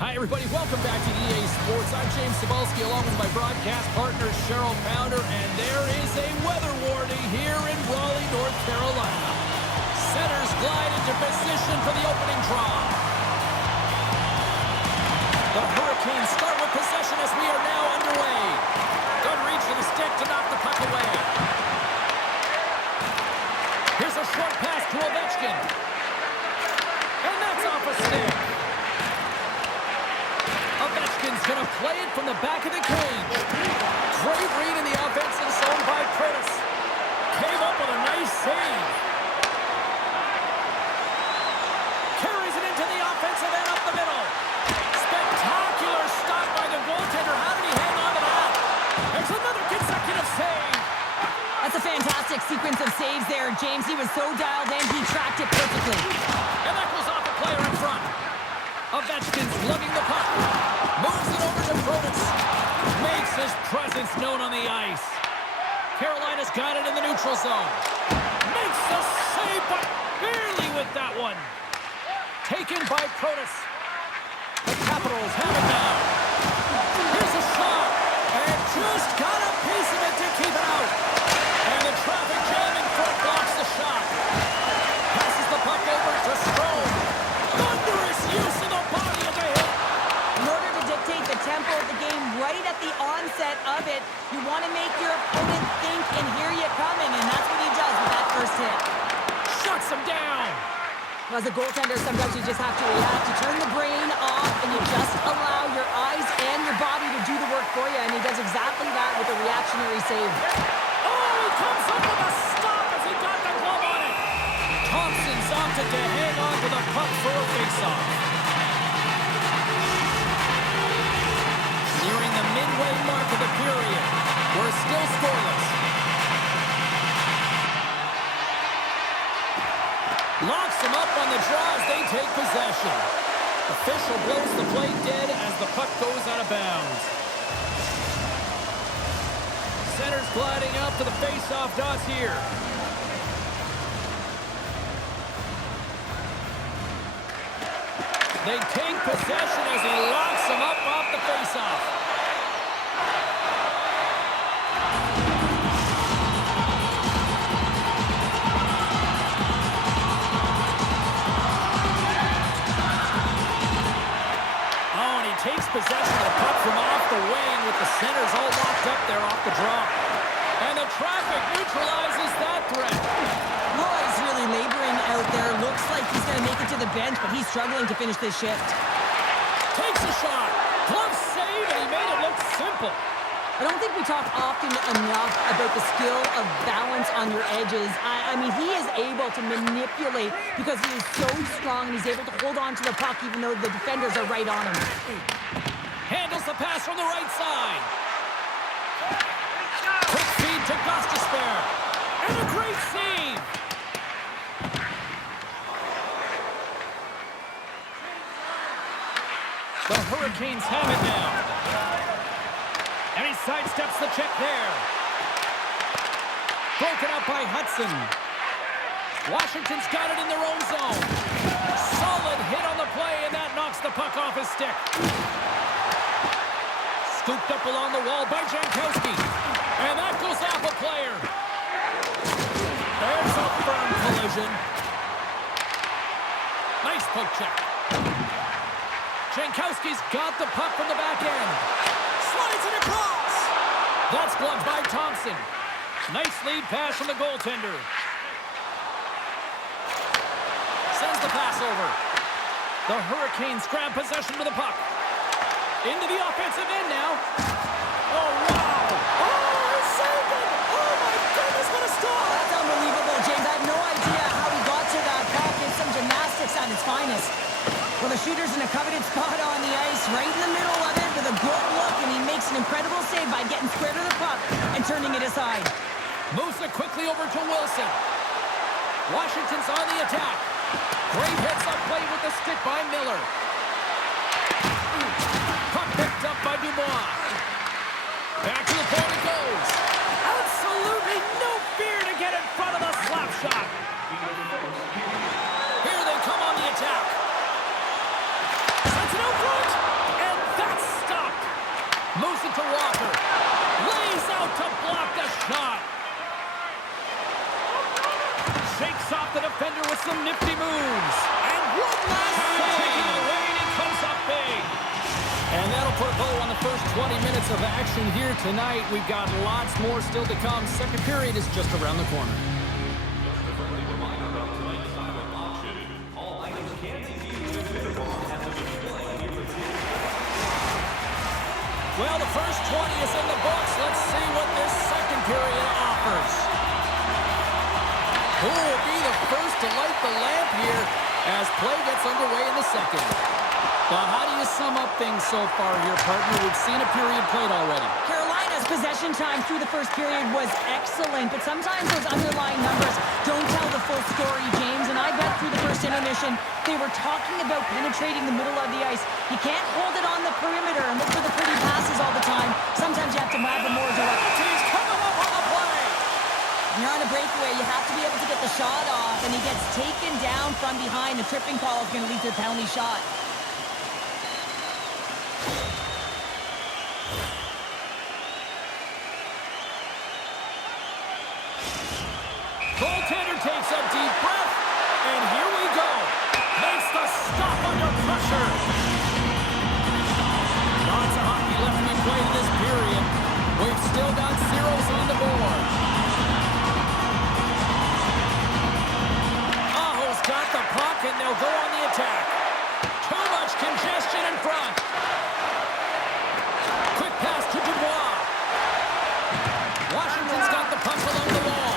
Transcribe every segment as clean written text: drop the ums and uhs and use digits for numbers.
Hi, everybody. Welcome back to EA Sports. I'm James Cebulski, along with my broadcast partner, Cheryl Pounder, and there is a weather warning here in Raleigh, North Carolina. Centers glide into position for the opening draw. The Hurricanes start with possession as we are now underway. Good reach to the stick to knock the puck away. Here's a short pass to Ovechkin. And that's off a stick. Ovechkin's going to play it from the back of the cage. Great read in the offensive zone by Curtis. Came up with a nice save. Carries it into the offensive end up the middle. Spectacular stop by the goaltender. How did he hang on to that? There's another consecutive save. That's a fantastic sequence of saves there, James. He was so dialed in, he tracked it perfectly. And that goes off the player in front. Ovechkin's lugging the puck. Moves it over to Protas. Makes his presence known on the ice. Carolina's got it in the neutral zone. Makes the save, but barely with that one. Taken by Protas. The Capitals have it now. Here's a shot. And just got a piece of it to keep it out. And the traffic jam in front blocks the shot. Passes the puck over to Strome. Thunderous use of the body of the hit. In order to dictate the tempo of the game right at the onset of it, you want to make your opponent think and hear you coming, and that's what he does with that first hit. Shuts him down. As a goaltender, sometimes you just have to react. You turn the brain off, and you just allow your eyes and your body to do the work for you, and he does exactly that with a reactionary save. Oh, he comes up with a stop as he got the glove on it. Thompson's opted to hang on to the puck for a faceoff. Nearing the midway mark of the period. We're still scoreless. Locks him up on the draw as they take possession. Official blows the play dead as the puck goes out of bounds. Center's gliding out to the face-off dots here. They take possession as he locks him up off the face-off. Takes possession of the puck from off the wing with the centers all locked up there off the draw. And the traffic neutralizes that threat. Roy's really laboring out there. Looks like he's going to make it to the bench, but he's struggling to finish this shift. Takes a shot. Glove save, and he made it look simple. I don't think we talk often enough about the skill of balance on your edges. I mean, he is able to manipulate because he is so strong and he's able to hold on to the puck even though the defenders are right on him. Handles the pass from the right side. Quick feed to Gostisbehere. And a great save. The Hurricanes have it now. And he sidesteps the check there. Broken up by Hudson. Washington's got it in their own zone. Solid hit on the play, and that knocks the puck off his stick. Scooped up along the wall by Jankowski. And that goes off a player. There's a firm collision. Nice poke check. Jankowski's got the puck from the back end. Slides it across. That's gloved by Thompson. Nice lead pass from the goaltender. Sends the pass over. The Hurricanes grab possession to the puck. Into the offensive end now. Oh, wow. Oh, he saved it. Oh, my goodness, what a stop. That's unbelievable, James. I have no idea how he got to that puck. It's some gymnastics at its finest. Well, the shooter's in a coveted spot on the ice, right in the middle of it with a good look, and he makes an incredible save by getting square to the puck and turning it aside. Moves it quickly over to Wilson. Washington's on the attack. Great hits on play with the stick by Miller. Puck picked up by Dubois. Back to the point it goes. Absolutely no fear to get in front of the slap shot. Here they come on the attack. Sends it out front. shakes off the defender with some nifty moves. And one last taking it away, and he comes up big. And that'll put a bow on the first 20 minutes of action here tonight. We've got lots more still to come. Second period is just around the corner. Well, the first 20 is in the books. Let's see what this second period offers. Who will be the first to light the lamp here as play gets underway in the second? But how do you sum up things so far here, partner? We've seen a period played already. Carolina's possession time through the first period was excellent, but sometimes those underlying numbers don't tell the full story, James. And I bet through the first intermission, they were talking about penetrating the middle of the ice. You can't hold it on the perimeter and look for the pretty passes all the time. Sometimes you have to grab the more direct. He's coming up on the play. When you're on a breakaway, you have to be able to get the shot off, and he gets taken down from behind. The tripping call is going to lead to a penalty shot. Goaltender takes a deep breath, and here we go. Makes the stop under pressure. Lots of hockey left to be played in this period. We've still got zeros on the board. Aho's got the puck, and they'll go on the attack. Too much congestion in front. Quick pass to Dubois. Washington's got the puck along the wall.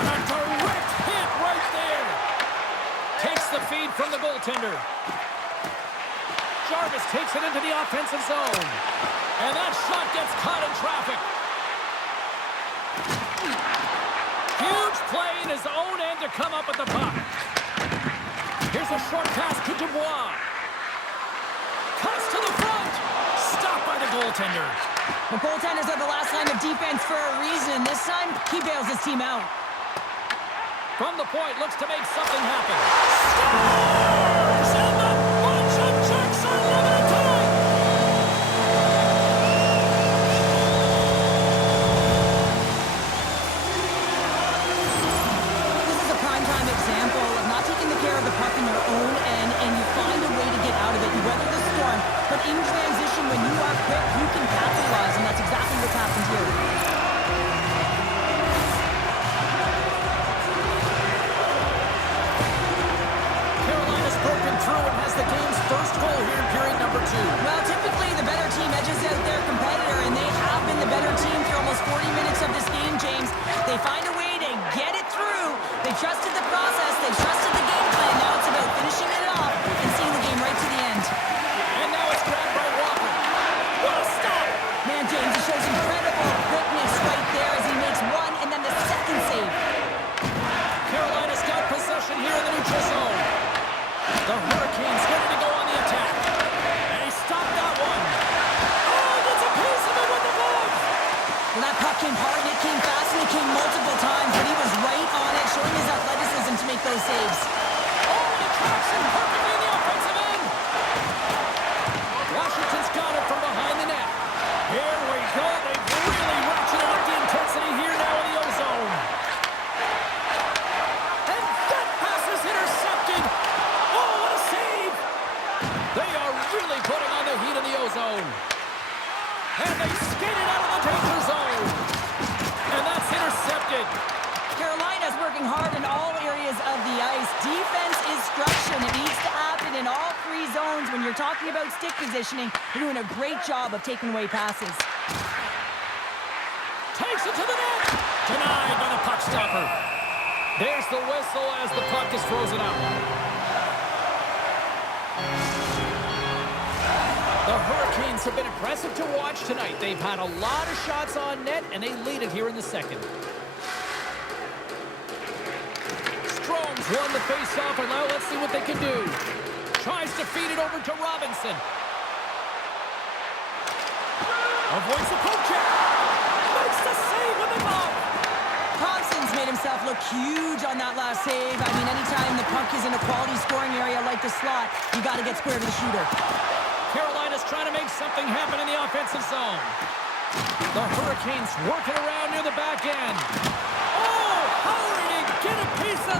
And a direct hit right there. Takes the feed from the goaltender. Jarvis takes it into the offensive zone. And that shot gets caught in traffic. Huge play in his own end to come up with the puck. Here's a short pass to Dubois. Cuts to the front. Stopped by the goaltender. The goaltenders are the last line of defense for a reason. This time, he bails his team out. From the point, looks to make something happen. Scores! And the bunch of checks are limited time! This is a primetime example of not taking the care of the puck in your own end, and you find a way to get out of it. You weather the storm, but in transition, when you are quick, you can capitalize, and that's exactly what's happened here. Broken through and has the game's first goal here in period number 2. Well, typically the better team edges out their competitor, and they have been the better team for almost 40 minutes of this game, James. They find a way to get it through. They trusted the process. They trusted the game plan. Now it's about finishing it off and seeing the game right to the end. And now it's grabbed by Walker. What a stop! Man, James, he shows incredible quickness right there as he makes one and then the second save. Carolina's got possession here in the neutral zone. The Hurricanes ready to go on the attack. And he stopped that one. Oh, gets a piece of it with the glove. Well, that puck came hard, and it came fast, and it came multiple times, but he was right on it, showing his athleticism to make those saves. Oh, and he tracks him perfectly in the offensive end. Washington's got it from behind the net. Here we go. They've really ratcheted up the intensity here now in the O-zone. And that pass is intercepted. Oh, what a save! They are really putting on the heat in the O-zone. And they skated out of the danger zone. And that's intercepted. Carolina's working hard in all areas of the ice. Defense is structure, and it needs to happen in all 3 zones. When you're talking about stick positioning, you're doing a great job of taking away passes. Takes it to the net. Denied by the puck stopper. There's the whistle as the puck is frozen up. The Hurricanes have been impressive to watch tonight. They've had a lot of shots on net, and they lead it here in the second. Strome's won the face-off, and now let's see what they can do. Tries to feed it over to Robinson. Avoids the poke check. Makes the save with the glove. Thompson's made himself look huge on that last save. I mean, anytime the puck is in a quality scoring area like the slot, you got to get square to the shooter. Carolina's trying to make something happen in the offensive zone. The Hurricanes working around near the back end. Oh, how did he get a piece of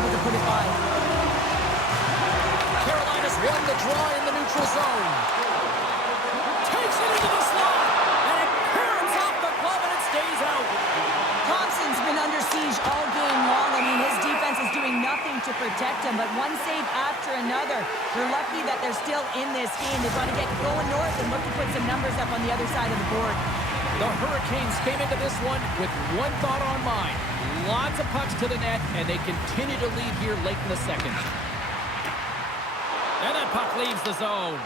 able to put it by. Carolina's won the draw in the neutral zone. Takes it into the slot. And it turns off the glove and it stays out. Thompson's been under siege all game long. I mean, his defense is doing nothing to protect him, but one save after another. They're lucky that they're still in this game. They've got to get going north and look to put some numbers up on the other side of the board. The Hurricanes came into this one with one thought on mind. Lots of pucks to the net, and they continue to lead here late in the second. And that puck leaves the zone.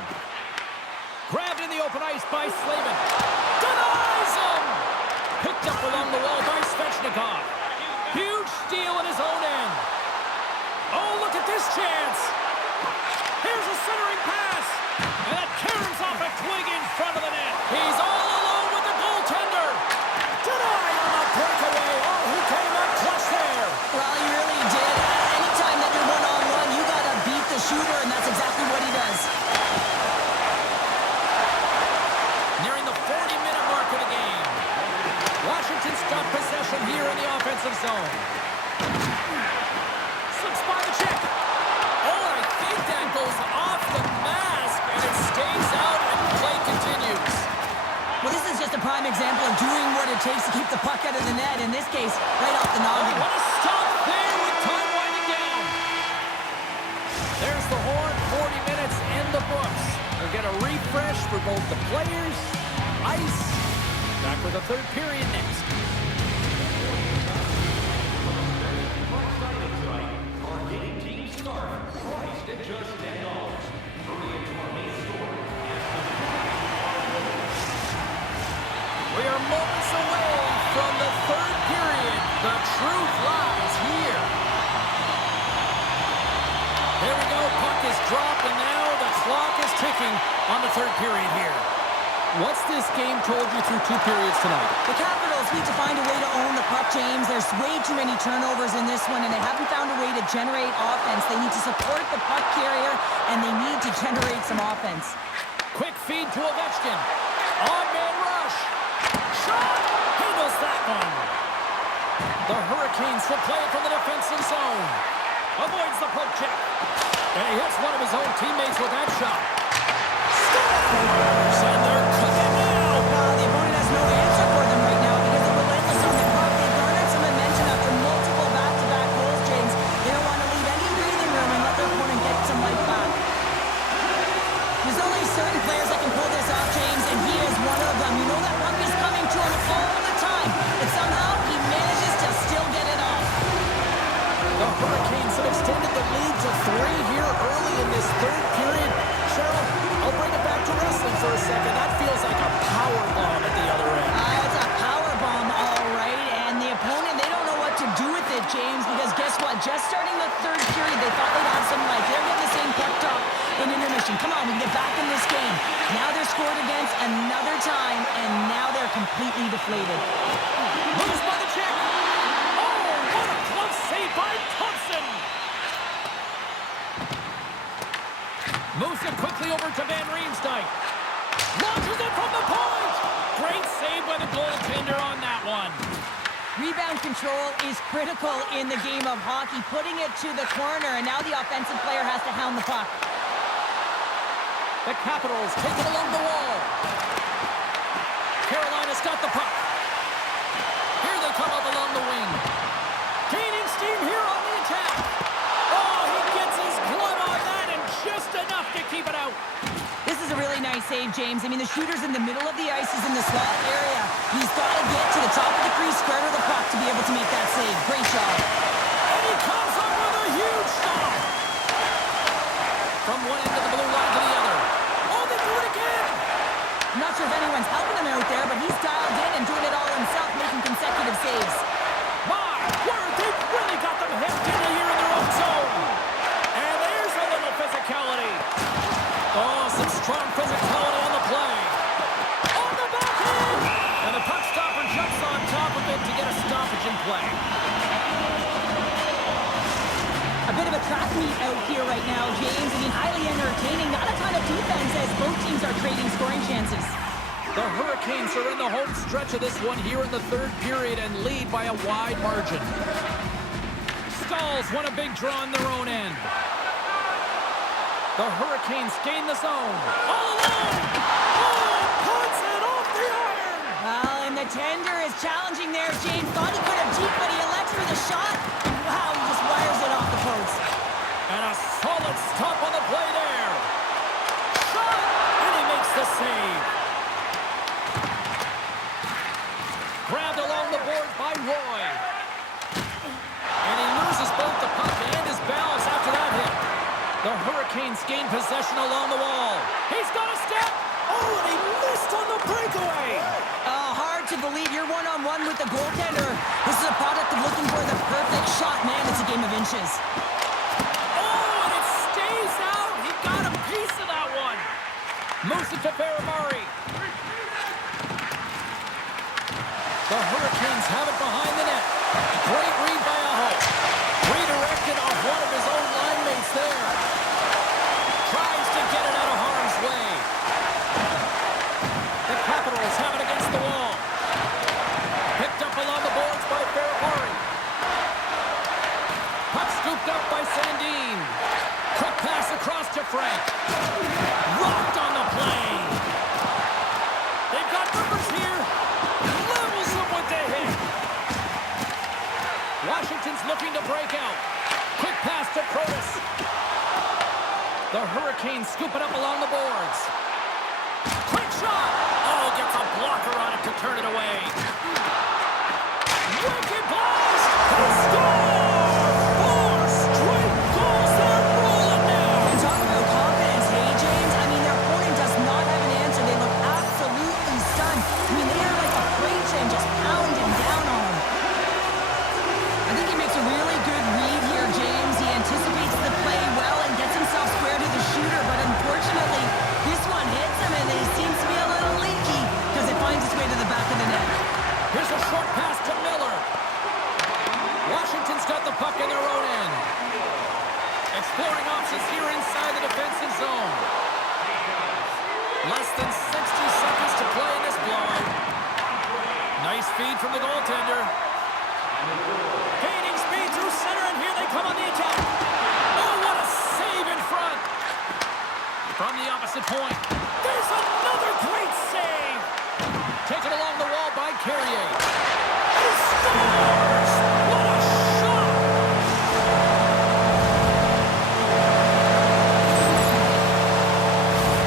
Grabbed in the open ice by Slavin. Denies him! Picked up along the wall by Svechnikov. Huge steal at his own end. Oh, look at this chance. Here's a centering pass. And that carries off a twig in front of the net. He's all alone with the goaltender. Denied on a breakaway. Oh, he came up clutch there. Well, he really did. Anytime that you're one-on-one, you got to beat the shooter, and that's exactly what he does. Nearing the 40-minute mark of the game. Washington's got possession here in the offensive zone. Slips by the check. Oh, I think that goes off the mask, and it stays out, and play continues. Well, this is just a prime example of doing what it takes to keep the puck out of the net. In this case, right off the Oh, noggin. what a stop there with time winding down. There's the horn. 40 minutes in the books. We'll get a refresh for both the players, ice. Back for the third period next. We are moments away from the third period. The truth lies here. There we go. Puck is dropped, and now the clock is ticking on the third period here. What's this game told you through two periods tonight? The Capitals need to find a way to own the puck, James. There's way too many turnovers in this one, and they haven't found a way to generate offense. They need to support the puck carrier, and they need to generate some offense. Quick feed to Ovechkin. On-man rush. Shot! Handles that one. The Hurricanes will play it from the defensive zone. Avoids the poke check. And he hits one of his own teammates with that shot. Scores! And they're cooking now. The opponent has no answer for them right now because they're relentless on the puck. They've garnered some momentum after multiple back-to-back goals, James. They don't want to leave any breathing room and let their opponent get some life back. There's only certain players that can pull this off, James, and he is one of them. You know that puck is coming to him all the time, but somehow he manages to still get it off. The Hurricanes have extended the lead to 3 here early in this third period. Cheryl, I'll bring it back to wrestling for a second. That feels like a power bomb at the other end. It's a power bomb, all right, and the opponent, they don't know what to do with it, James, because guess what? Just starting the third period, they thought they'd have some life. They're getting the same pep talk in intermission. Come on, we can get back in this game. Now they're scored against another time, and now they're completely deflated. Moves by the check. Oh, what a close save by Thompson. Moves it quickly over to Van Riemsdyk. Launches it from the point. Great save by the goaltender on that one. Rebound control is critical in the game of hockey, putting it to the corner, and now the offensive player has to hound the puck. The Capitals take it along the wall. Carolina's got the puck. Here they come up along the wing. Gaining steam here on the attack. Oh, he gets his glove on that and just enough to keep it out. This is a really nice save, James. I mean, the shooter's in the middle of the ice. He's in the slot area. He's got to get to the top of the crease, square to the puck to be able to make that save. Great job. And he comes up with a huge stop. From one end of the blue line to the other. Oh, they do it again. I'm not sure if anyone's helping him out there, but he's dialed in and doing it all himself, making consecutive saves. My word, they've really got them hemmed in here in their own zone. And there's a little physicality. Oh, some strong physicality on the play. On the backhand. And the puck stopper jumps on top of it to get a stoppage in play. A bit of a track meet out here right now, James. I mean, highly entertaining. Not a ton of defense as both teams are trading scoring chances. The Hurricanes are in the home stretch of this one here in the third period and lead by a wide margin. Stalls won a big draw on their own end. The Hurricanes gain the zone. All alone! Oh, puts it off the iron! Well, and the tender is challenging there. James thought he could have deep, but he elects for the shot. Wow, he just wires it off the post. And a solid stop on the play there. Shot! And he makes the save. Grabbed along the board by Roy. And he loses both the puck and his balance after that hit. The Hurricanes gain possession along the wall. He's got a step. Oh, and he missed on the breakaway. Hard to believe you're one-on-one with the goaltender. This is a product of looking for the perfect shot. Man, it's a game of inches. Oh, and it stays out. He got a piece of that one. Moves it to Ferramari. The Hurricanes have it behind the net. Great read by Aho. Redirected off one of his own line mates there. Tries to get it out of harm's way. The Capitals have it against the wall. Picked up along the boards by Ferramari. Puck scooped up by Sandin. Quick pass across to Frank. Rocked on the play. They've got numbers here. Levels them with the hit. Washington's looking to break out. Quick pass to Protas. The Hurricanes scoop it up along the boards. Quick shot. Oh, gets a blocker on it to turn it away. Wicked blast. He scores! 4 straight goals. They're rolling now. And talk about confidence, hey, James? I mean, their opponent does not have an answer. They look absolutely stunned. I mean, they are like a freight train just pounding down on them. I think he makes a really good read here, James. He anticipates the play well and gets himself square to the shooter, but unfortunately, this one hits him and he seems to be a little leaky because it finds its way to the back of the net. Here's a short pass to Miller. Washington's got the puck in their own end. Exploring options here inside the defensive zone. Less than 60 seconds to play in this blowout. Nice feed from the goaltender. Gaining speed through center, and here they come on the attack. Oh, what a save in front. From the opposite point. There's another great save. Taken along the wall by Carrier. He scores! What a shot!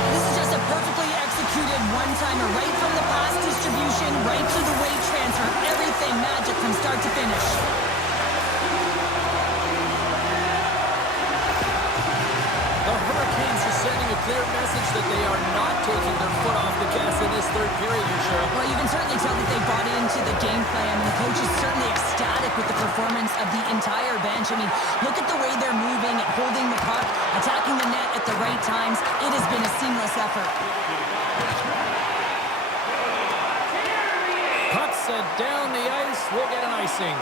This is just a perfectly executed one-timer, right from the pass distribution, right to the weight transfer. Everything magic from start to finish. The Hurricanes are sending a clear message that they are not taking their foot off the gas in this third period here, Cheryl. Well, you can certainly tell that they bought into the game plan, and the coach is certainly ecstatic with the performance of the entire bench. I mean, look at the way they're moving, holding the puck, attacking the net at the right times. It has been a seamless effort. Puck set down the ice. We'll get an icing.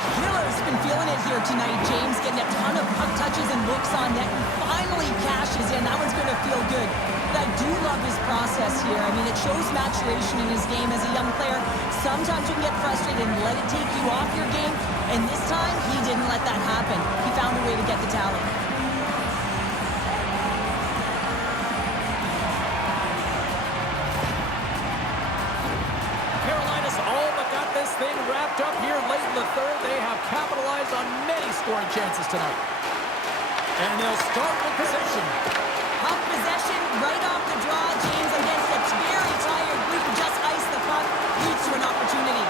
Miller's been feeling it here tonight, James, getting a ton of puck touches and looks on net, and finally cashes in. That one's going to feel good. But I do love his process here. I mean, it shows maturation in his game as a young player. Sometimes you can get frustrated and let it take you off your game, and this time, he didn't let that happen. He found a way to get the tally. Carolina's all but got this thing wrapped up here late in the third. They have capitalized on many scoring chances tonight. And they'll start with possession. Puck possession right off the draw, James, against a very tired group who just iced the puck, leads to an opportunity.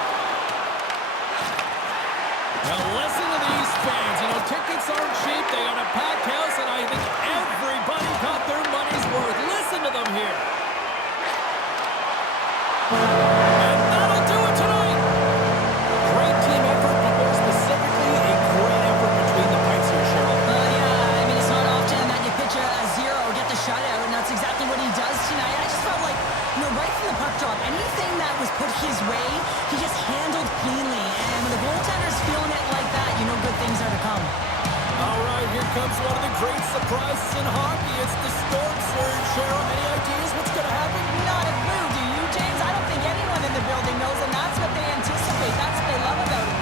Now listen to these fans. You know, tickets aren't cheap. They got a packed house, and I think everybody got their money's worth. Listen to them here. And that'll do it tonight. Great team effort, but more specifically, a great effort between the pipes here, Cheryl. Yeah, I mean, it's not often that you pitch a zero, get the shutout, and that's exactly what he does tonight. I just felt like, you know, right from the puck drop, anything that was put his way, he just handled cleanly. And when the goaltender's feeling it like that, you know good things are to come. All right, here comes one of the great surprises in hockey. It's the storm surge, Cheryl. Any ideas what's going to happen? Not a clue, do you, James? I don't think anyone in the building knows, and that's what they anticipate. That's what they love about it.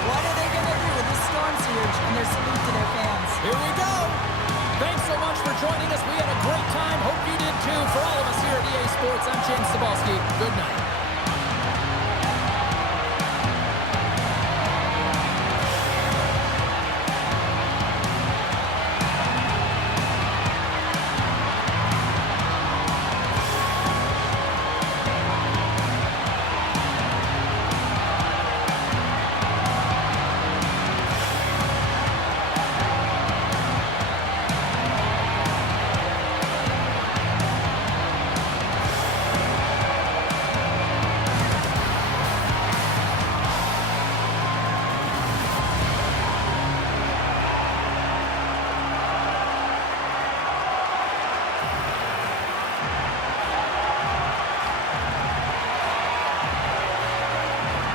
joining us. We had a great time. Hope you did too. For all of us here at EA Sports, I'm James Cebulski. Good night.